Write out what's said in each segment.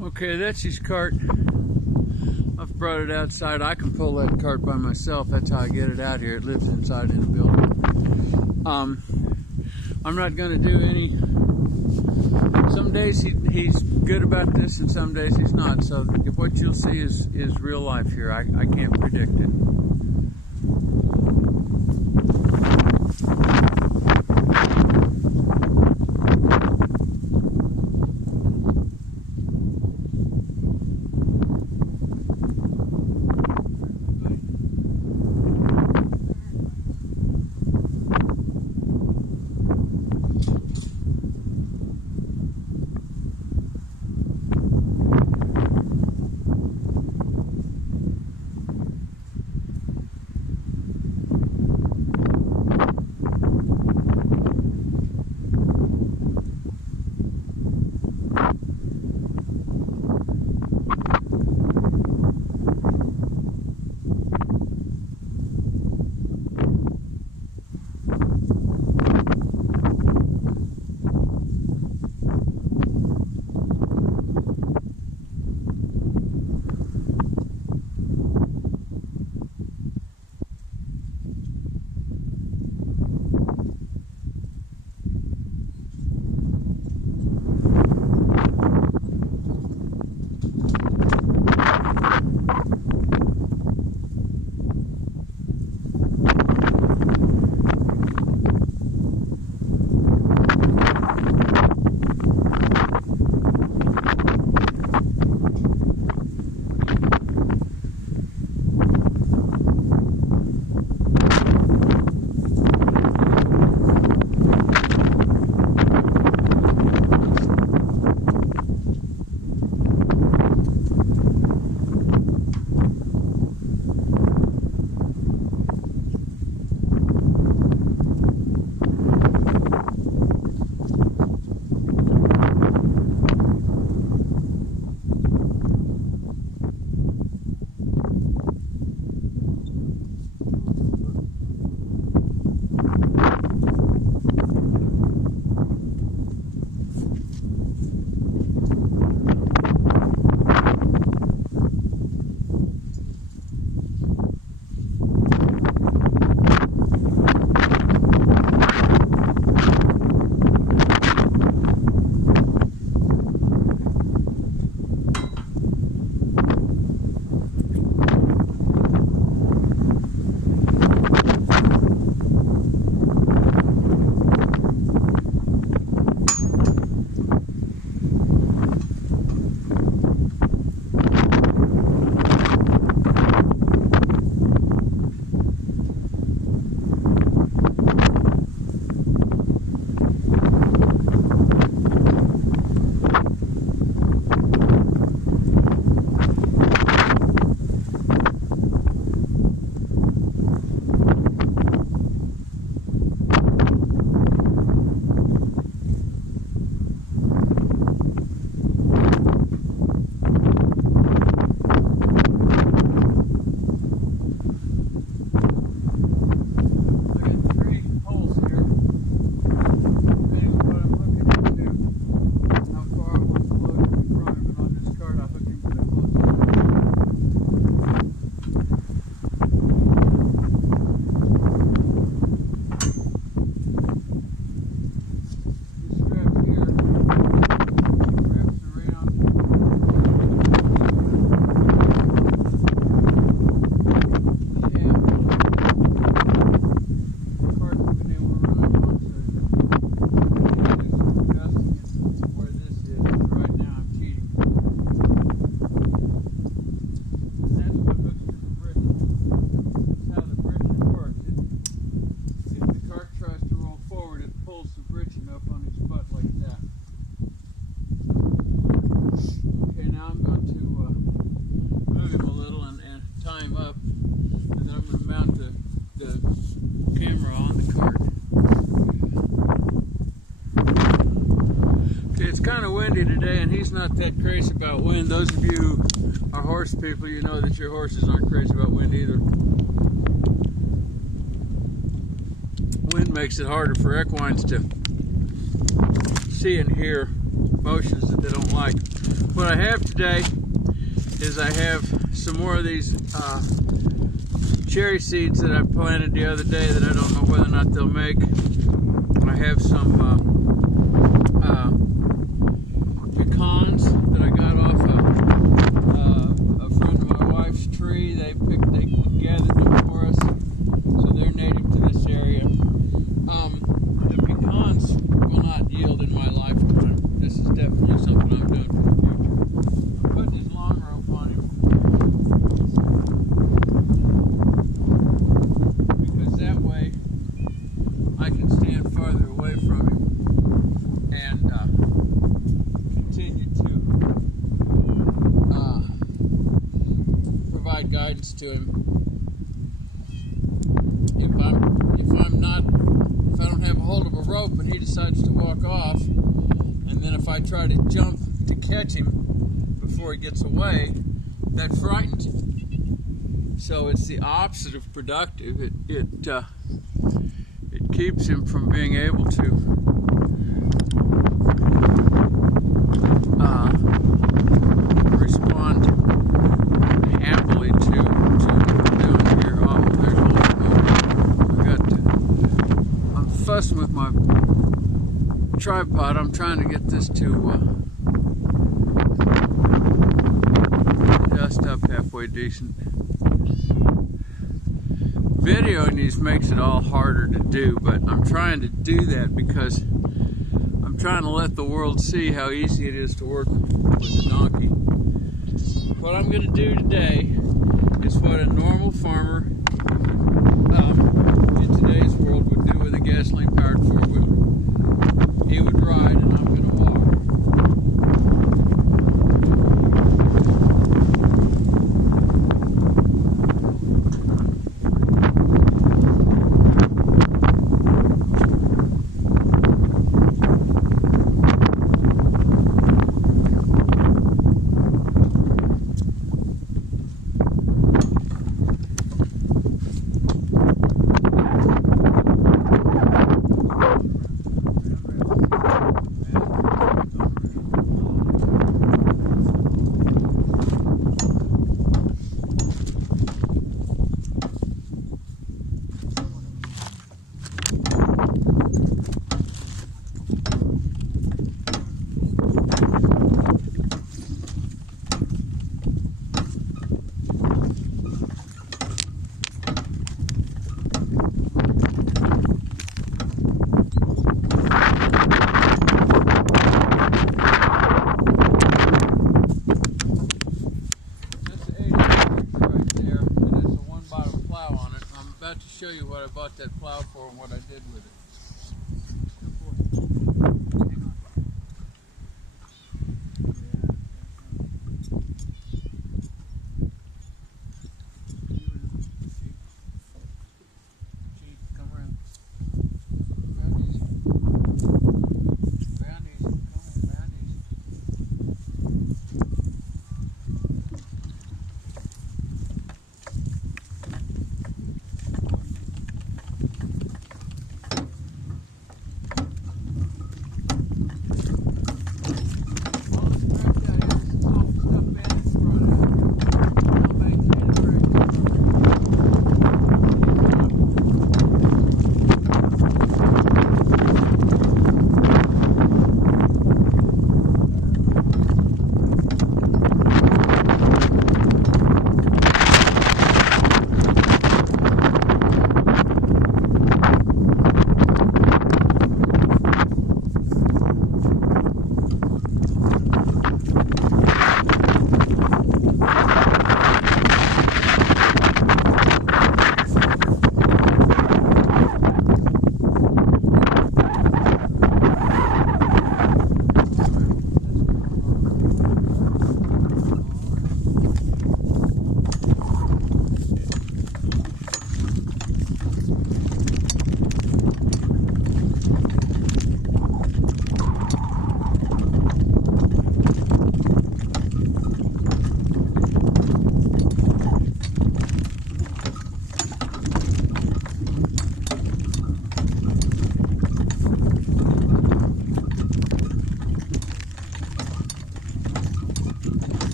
Okay, that's his cart. I've brought it outside. I can pull that cart by myself. That's how I get it out here. It lives inside in the building. I'm not going to do any. Some days he's good about this, and some days he's not. So what you'll see is real life here. I can't predict it. Today, and he's not that crazy about wind. Those of you who are horse people, you know that your horses aren't crazy about wind either. Wind makes it harder for equines to see and hear emotions that they don't like. What I have today is I have some more of these cherry seeds that I planted the other day that I don't know whether or not they'll make. I have some pecans that I got off a friend of my wife's tree. They gathered them for us, so they're native to this area. The pecans will not yield in my lifetime. This is definitely something I'm doing for the future. I'm putting his lawn rope on him because that way I can stand farther away from him and continue to provide guidance to him. If I don't have a hold of a rope and he decides to walk off, and then if I try to jump to catch him before he gets away, that frightens him. So it's the opposite of productive. It keeps him from being able to respond happily to doing here. Oh, there's a little I'm fussing with my tripod. I'm trying to get this to dust up halfway decent. Videoing these makes it all harder to do, but I'm trying to do that because I'm trying to let the world see how easy it is to work with a donkey. What I'm going to do today is what a normal farmer in today's world would do with a gasoline-powered four-wheeler. He would ride and I'm going to walk. Show you what I bought that plow for and what I did with it.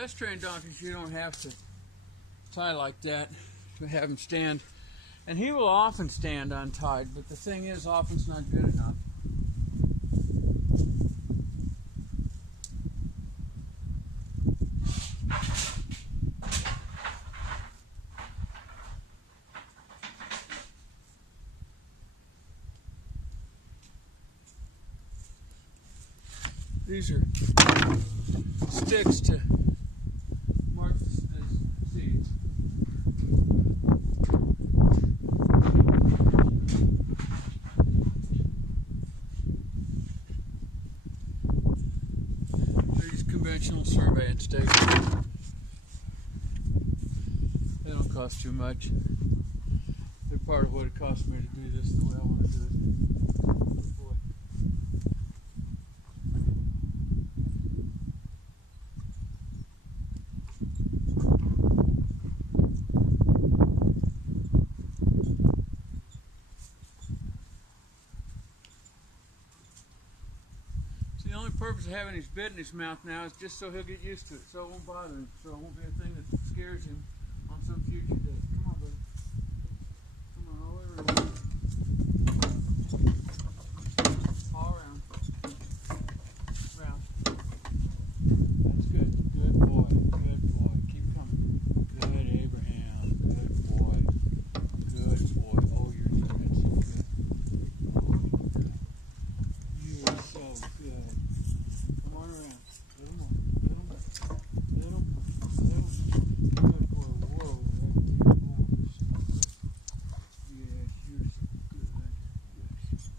best trained donkeys, you don't have to tie like that to have him stand. And he will often stand untied, but the thing is, often it's not good enough. These are sticks to mark the seeds. These conventional surveying stakes. They don't cost too much. They're part of what it cost me to do this the way I want to do it. Oh boy. The only purpose of having his bit in his mouth now is just so he'll get used to it, so it won't bother him, so it won't be a thing that scares him on some future day. Come on, buddy. Come on, all the way around. All around. Round. That's good. Good boy. Good boy. Keep coming. Good, Abraham. Good boy. Good boy. Oh, you're doing so good. You're so good. Come on around. Little more. Little more. Little more. Good boy. Whoa. Right there. Oh, you're so good. Yes, you're so good. Yes.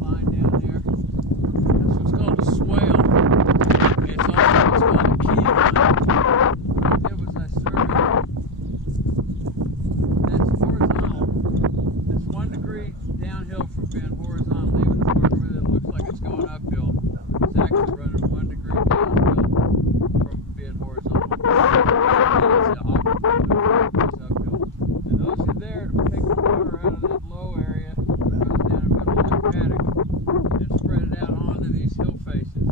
Line down there. That's what's called a swale. It's also what's called a keyline. What I did was I surveyed. That's horizontal. That's 1 degree downhill from being horizontal. Even the part where it looks like it's going uphill is actually running 1 degree downhill from being horizontal. And it's the opposite. It's uphill. And those are there to take the water out of that low area that goes down the middle of that paddock and spread it out onto these hill faces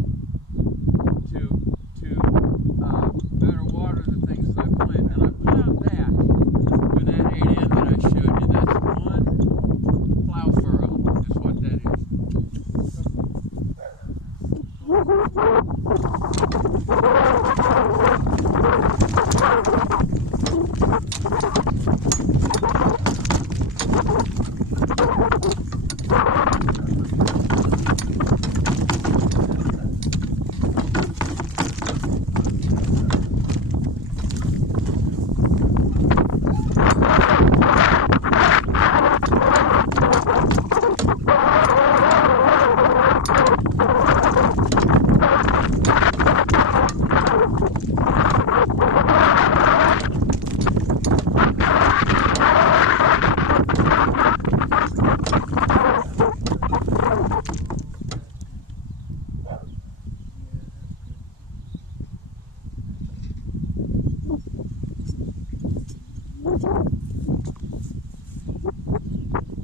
to better water the things that I plant. And I plowed that with that 8N that I showed you. That's 1 plow furrow is what that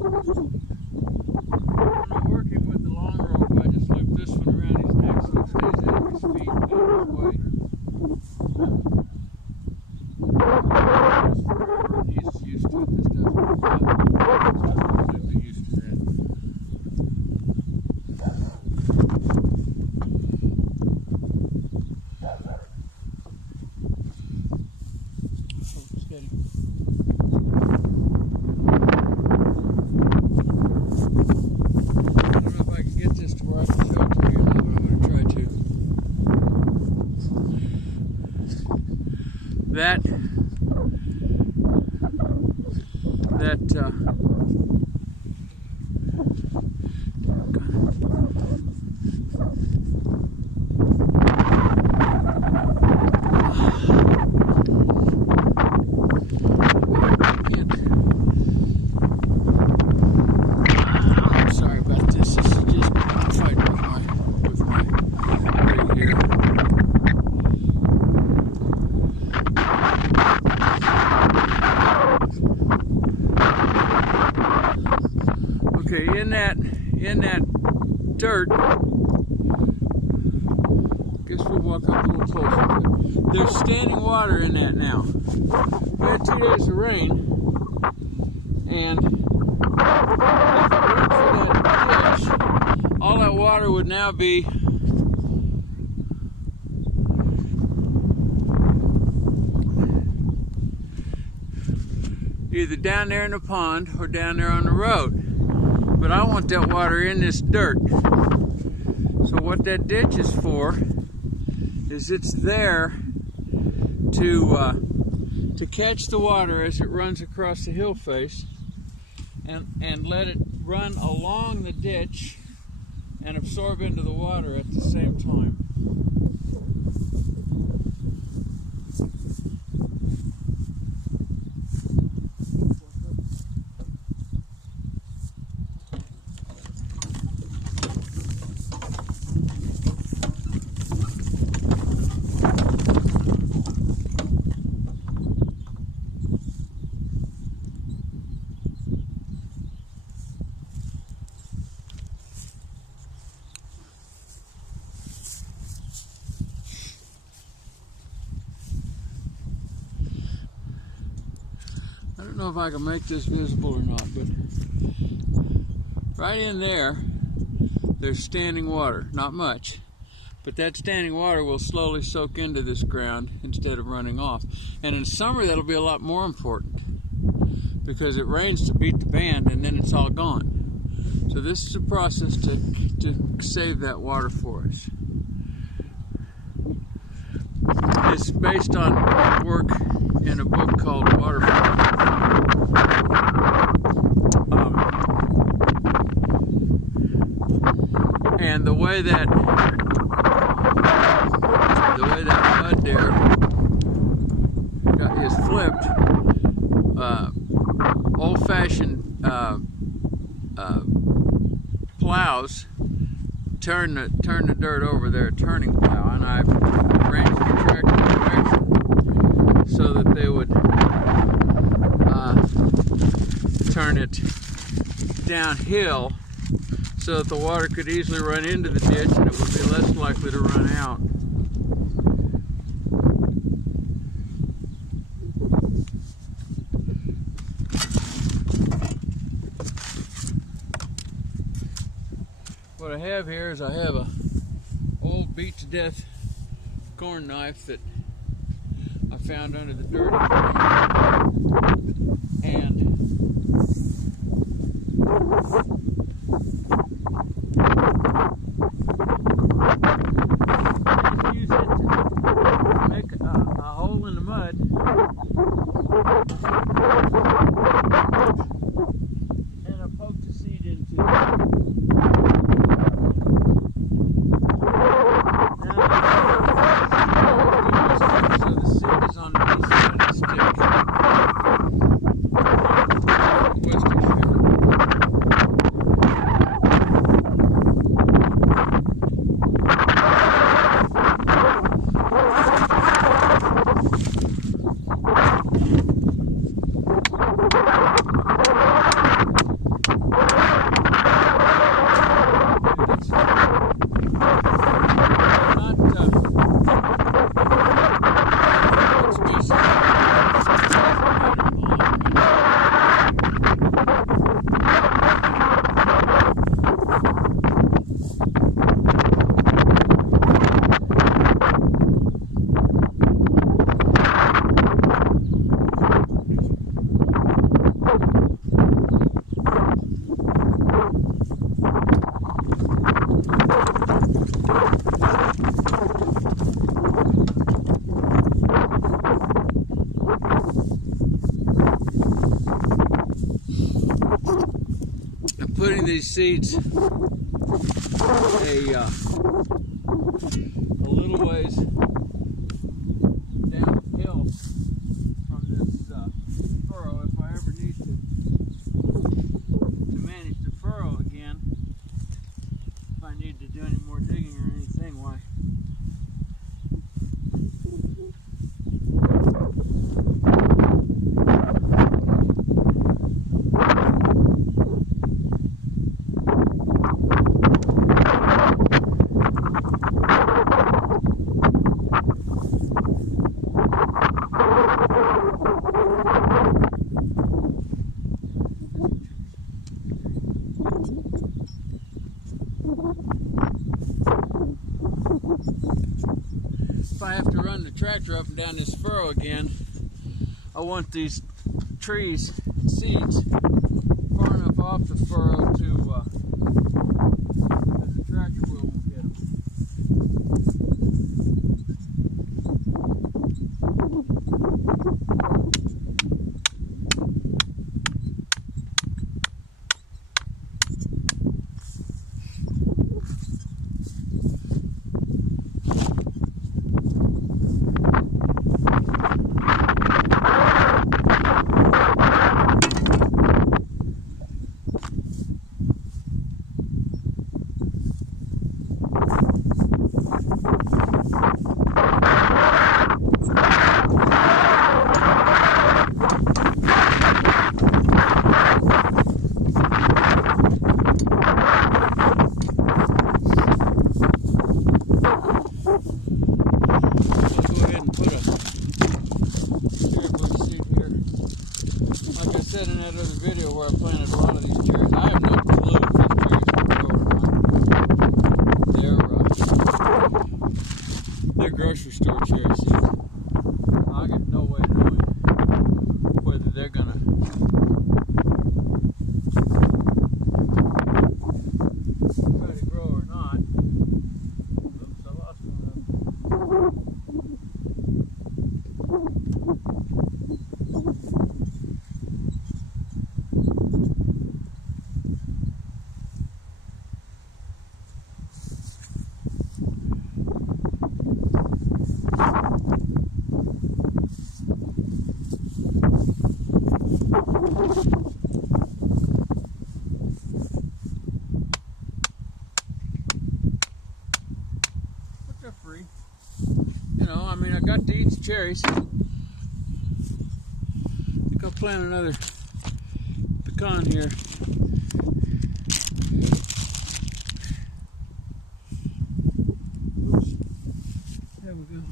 I'm not working with the long rope. I just loop this one around his neck so it stays out of his feet and out of his way. He's used to it. This doesn't bother him. He's just completely used to that. sorry about this. This is just fighting with my rig here. Okay, in that dirt, I guess we'll walk up a little closer. There's standing water in that now. We had 2 days of rain, and if it weren't for that ditch, all that water would now be either down there in the pond or down there on the road. But I want that water in this dirt. So what that ditch is for is it's there to catch the water as it runs across the hill face and let it run along the ditch and absorb into the water at the same time. I don't know if I can make this visible or not, but right in there, there's standing water. Not much, but that standing water will slowly soak into this ground instead of running off. And in summer, that'll be a lot more important because it rains to beat the band and then it's all gone. So this is a process to save that water for us. It's based on work in a book called Waterfall. And the way that mud there is flipped, old-fashioned plows turn the dirt over their turning plow, and I've arranged the tractor direction so that they would turn it downhill so that the water could easily run into the ditch and it would be less likely to run out. What I have here is I have a old beat to death corn knife that I found under the dirt, and use it to make a hole in the mud and I poke the seed into it. putting these seeds a little ways downhill from this furrow if I ever need to manage the furrow again. If I need to do any more digging or anything, why? If I have to run the tractor up and down this furrow again, I want these trees and seeds far enough off the furrow to that the tractor wheel won't hit them. In that other video where I planted a lot of these cherries, I have no clue if these cherries will grow or not. They're grocery store cherry seeds. I got no way of knowing whether they're gonna try to grow or not. Oops, I lost one of them. But they're free. You know, I mean, I got to eat the cherries. I think I'll plant another pecan here. Oops. There we go.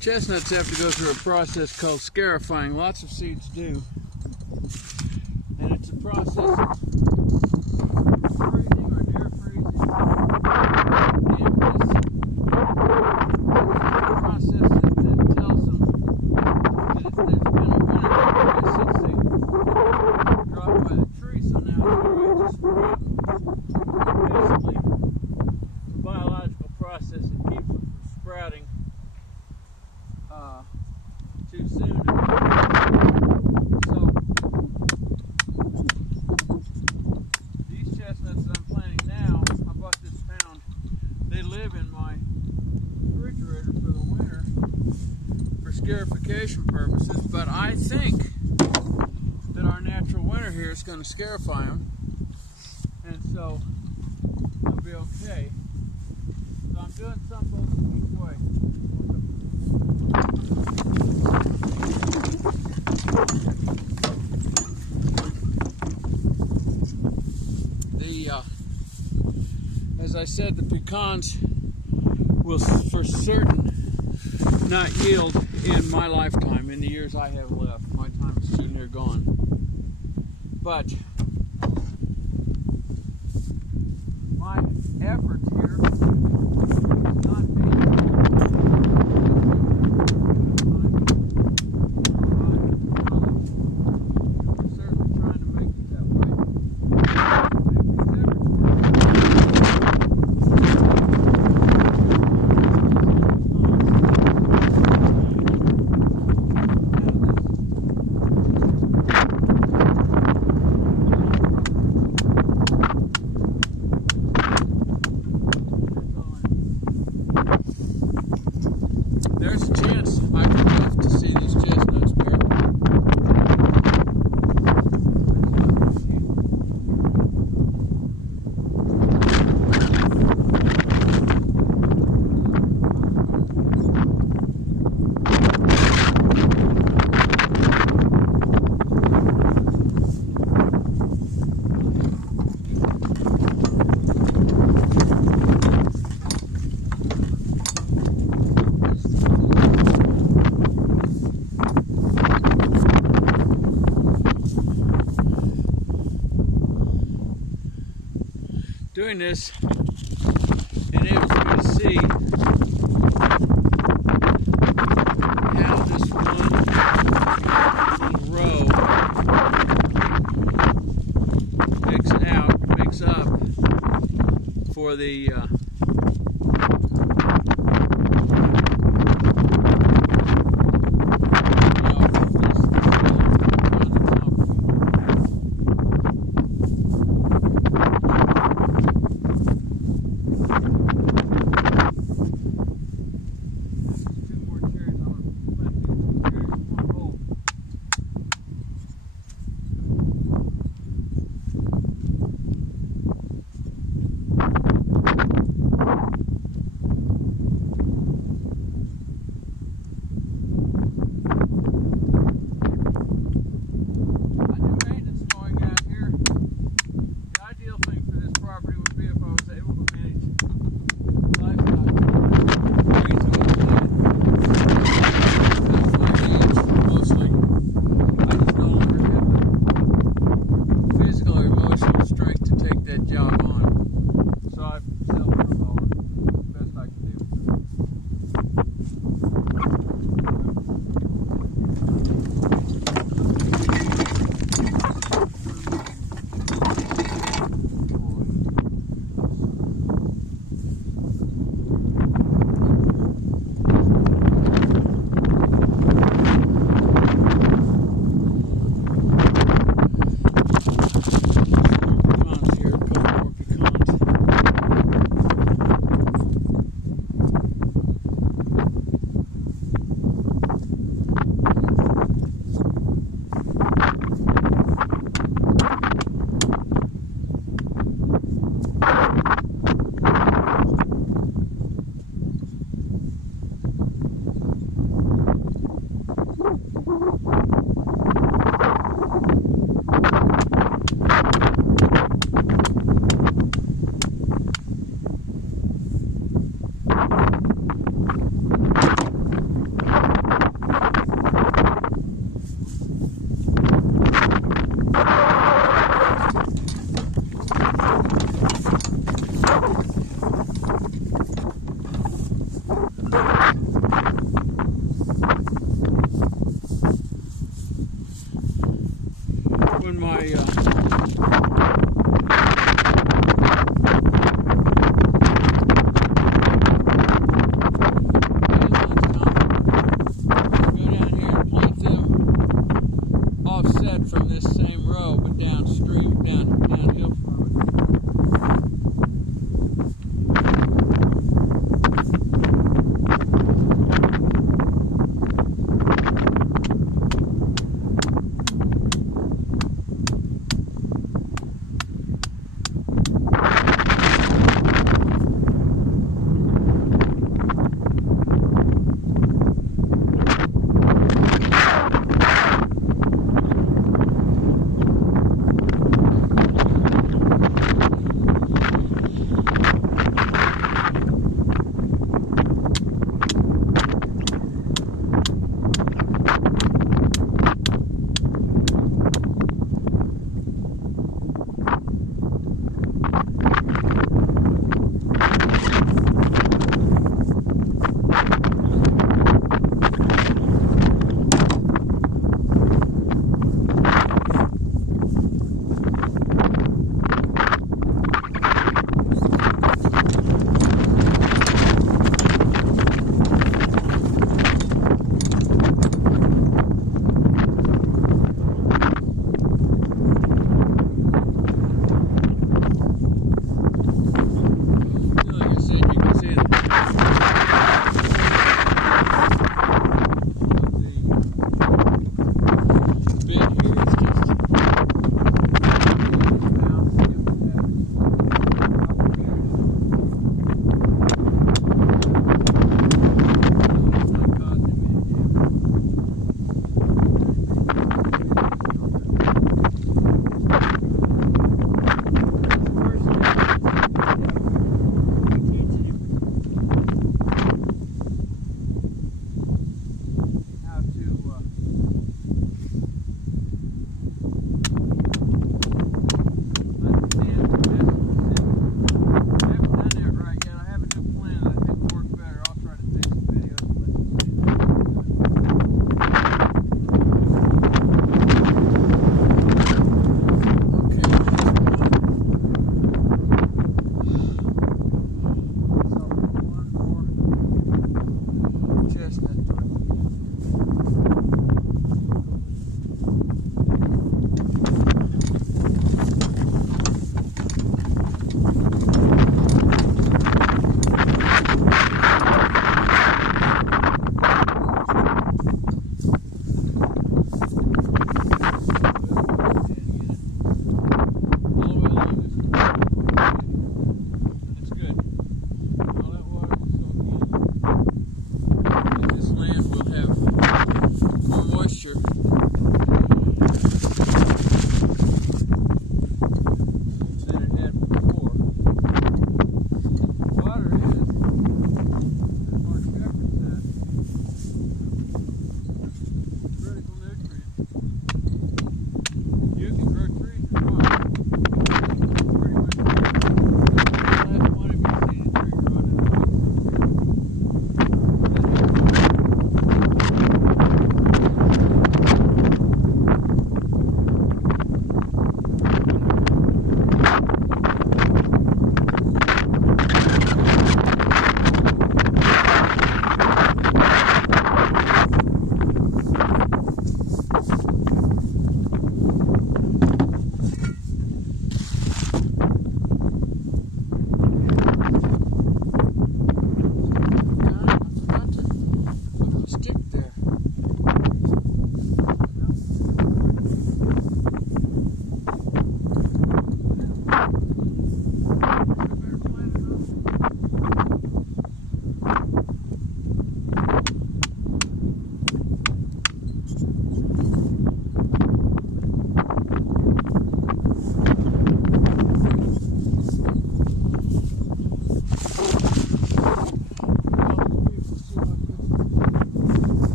Chestnuts have to go through a process called scarifying. Lots of seeds do. And it's a process of freezing or near freezing, dampness. It's a process that tells them that there's been a winter since they dropped by the tree, so now it's going to sprout. Basically, it's a biological process that keeps them from sprouting too soon. So these chestnuts that I'm planting now, I bought this pound. They live in my refrigerator for the winter for scarification purposes, but I think that our natural winter here is going to scarify them, and so they'll be okay. So I'm doing some both either way. As I said, the pecans will for certain not yield in my lifetime, in the years I have left. My time is too near gone. But my efforts here not being we're certainly trying to make it that way. There's a chance I could live to see these chestnuts bear. Doing this enables me to see how this one row makes up for the Offset from this same row, but downstream, downhill from it.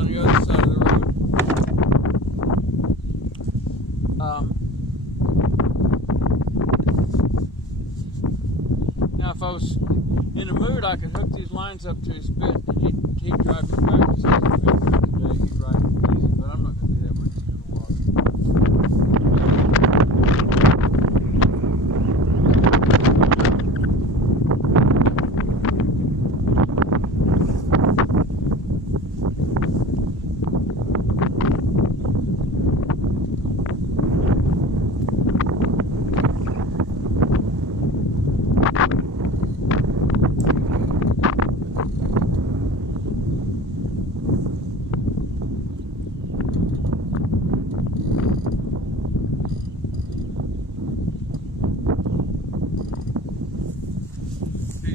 on the other side of the road. Now, if I was in a mood, I could hook these lines up to his bit, and he'd drive me back and say, today he'd ride it easy, but I'm not going to do that. We're just going to walk.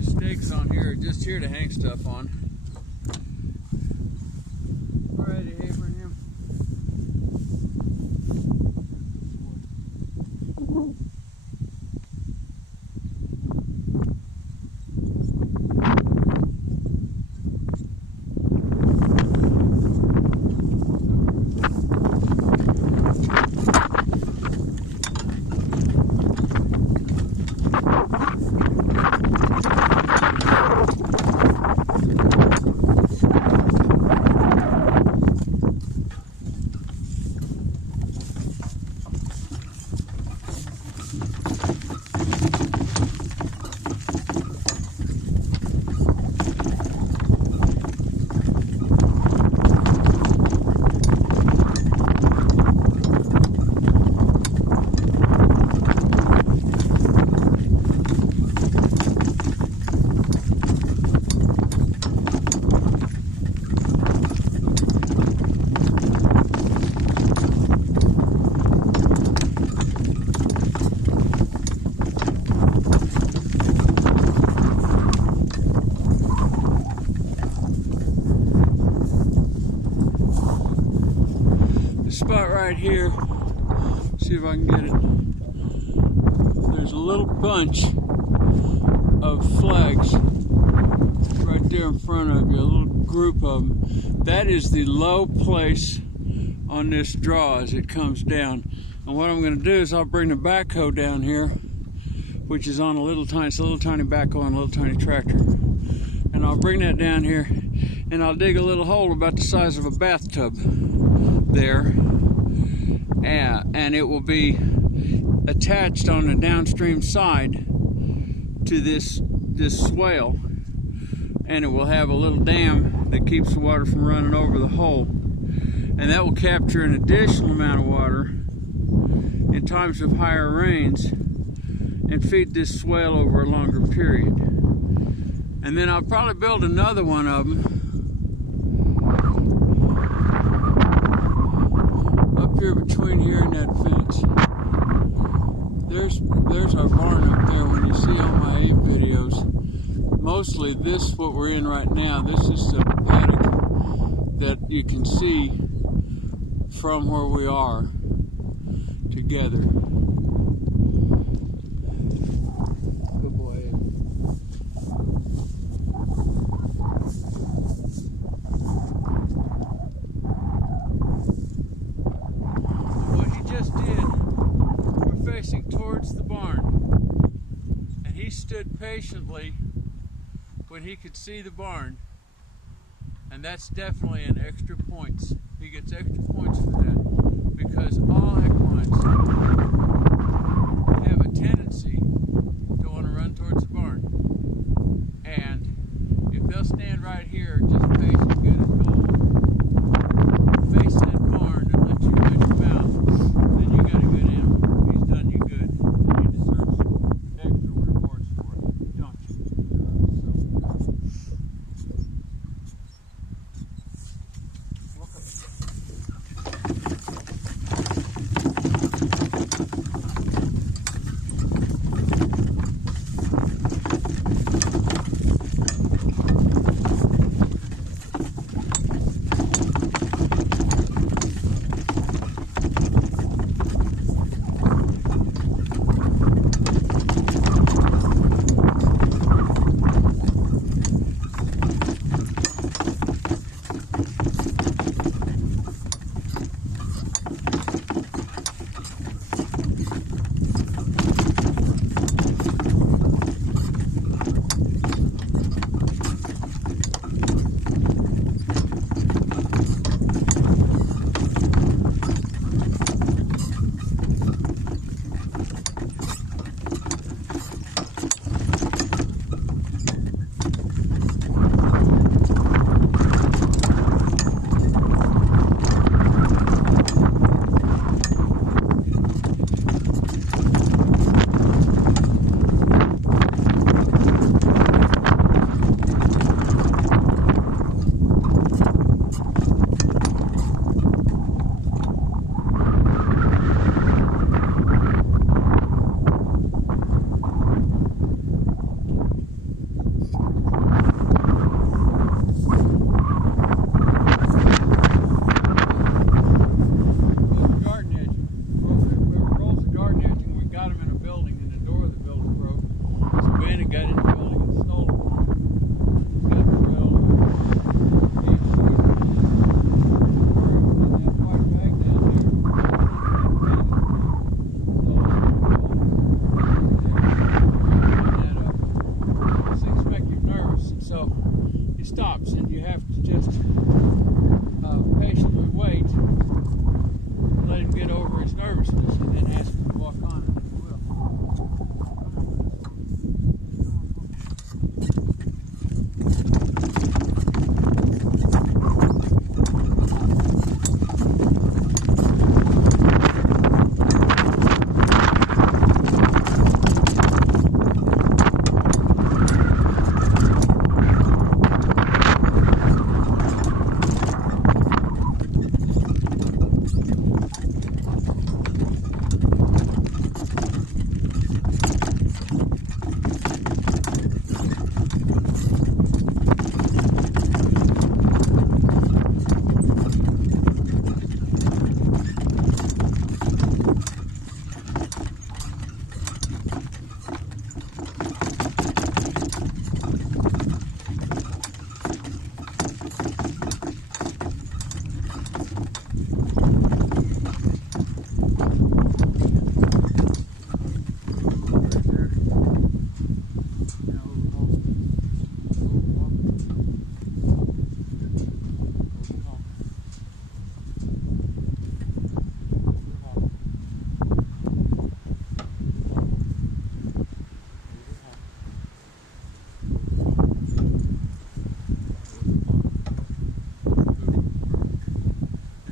Stakes on here are just here to hang stuff on. Alrighty, Abraham. Spot right here, see if I can get it. There's a little bunch of flags right there in front of you, a little group of them. That is the low place on this draw as it comes down. And what I'm going to do is I'll bring the backhoe down here, which is on a little tiny backhoe on a little tiny tractor. And I'll bring that down here and I'll dig a little hole about the size of a bathtub there, and it will be attached on the downstream side to this swale, and it will have a little dam that keeps the water from running over the hole, and that will capture an additional amount of water in times of higher rains and feed this swale over a longer period. And then I'll probably build another one of them here between here and that fence. There's our barn up there. When you see on my Abe videos, mostly this, what we're in right now, this is the paddock that you can see from where we are together. Good boy, Abe. Towards the barn, and he stood patiently when he could see the barn, and that's definitely an extra points. He gets extra points for that, because all equines have a tendency to want to run towards the barn, and if they'll stand right here just patient, good as gold, face that barn and let you run your mouth, then you got a good animal. Done you good, and you deserve extra rewards for it, don't you? stops, and you have to just patiently wait, let him get over his nervousness, and then ask him to walk on, and he will.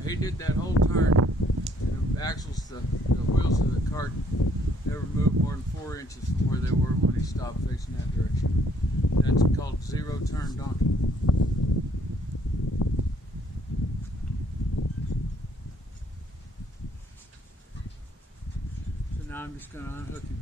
He did that whole turn, and the axles, the wheels of the cart never moved more than 4 inches from where they were when he stopped facing that direction. That's called zero turn donkey. So now I'm just going to unhook him.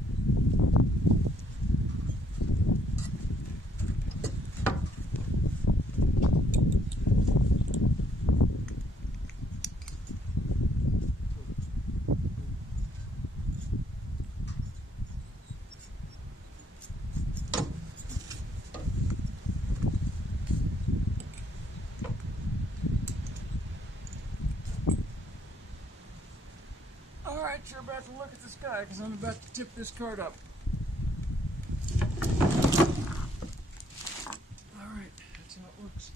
Alright, you're about to look at this guy because I'm about to tip this cart up. Alright, that's how it works.